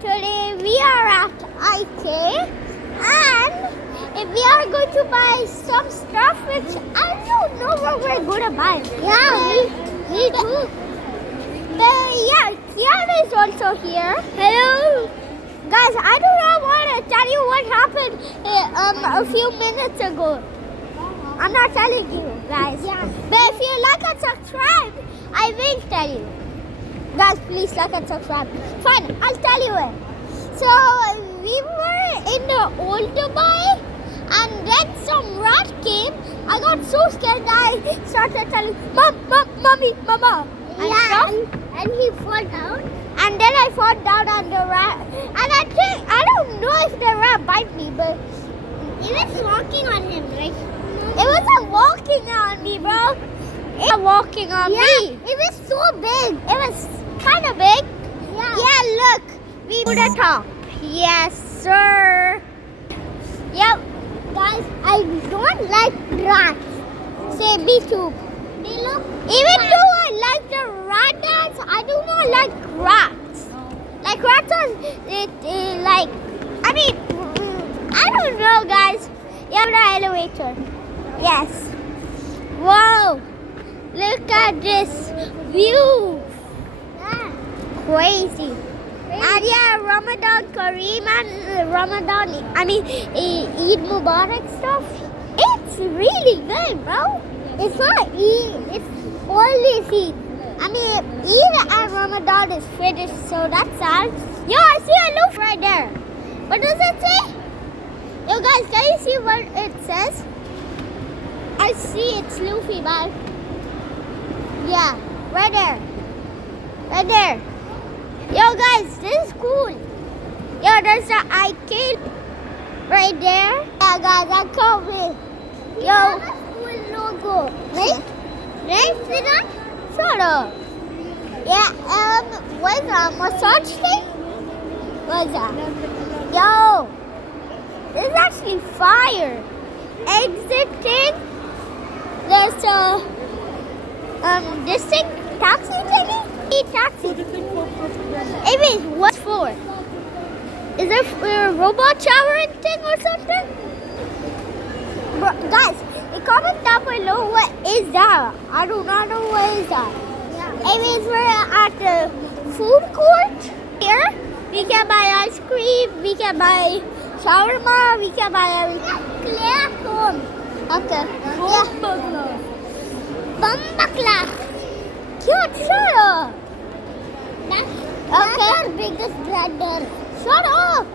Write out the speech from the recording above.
Today we are at IK and we are going to buy some stuff which I don't know what we're going to buy. Yeah, me too. But yeah, Kiana is also here. Hello. Guys, I do not want to tell you what happened a few minutes ago. I'm not telling you, guys. Yeah. But if you like and subscribe, I will tell you. Guys, please like and subscribe. Fine, I'll tell you it. So, we were in the old Dubai and then some rat came. I got so scared that I started telling, Mommy, Mama. And stuff. And he fell down. And then I fall down on the rat. And I don't know if the rat bite me, but He was walking on him, right? it wasn't walking on me, bro. It was walking on me. It was so big. It was kind of big. Yeah. Yeah, look. We to the top. Yes, sir. Yep. Guys, I don't like rats. Say me too. They look. Even though I like the rat dance, I do not like rats. Like rats are, like, I mean, I don't know, guys. Yeah, the elevator. Yes. Wow. Look at this view. Yeah. Crazy. And yeah, Ramadan Kareem and Eid Mubarak stuff. It's really good, bro. It's not Eid, it's always Eid. I mean, Eid and Ramadan is finished, so that's sad. Yo, I see a loaf right there. What does it say? Yo, guys, can you see what it says? I see it's Luffy, man. Yeah, right there. Right there. Yo, guys, this is cool. Yo, there's the IK right there. Yeah, guys, I'm coming. Yo, Cool logo. right? Right? See that? Shut up. Yeah, what is that? Massage thing? What is that? Yo, this is actually fire. Exiting. There's a, this thing, taxi thingy? Taxi. Anyways, what for? Is there a robot showering thing or something? Guys, comment down below what is that? I do not know what is that. Yeah. Anyways, we're at the food court here. We can buy ice cream, we can buy shawarma, we can buy everything. Clear home. Okay. Bambakla. Cute, shut up. That's Okay. our biggest brother. Shut up.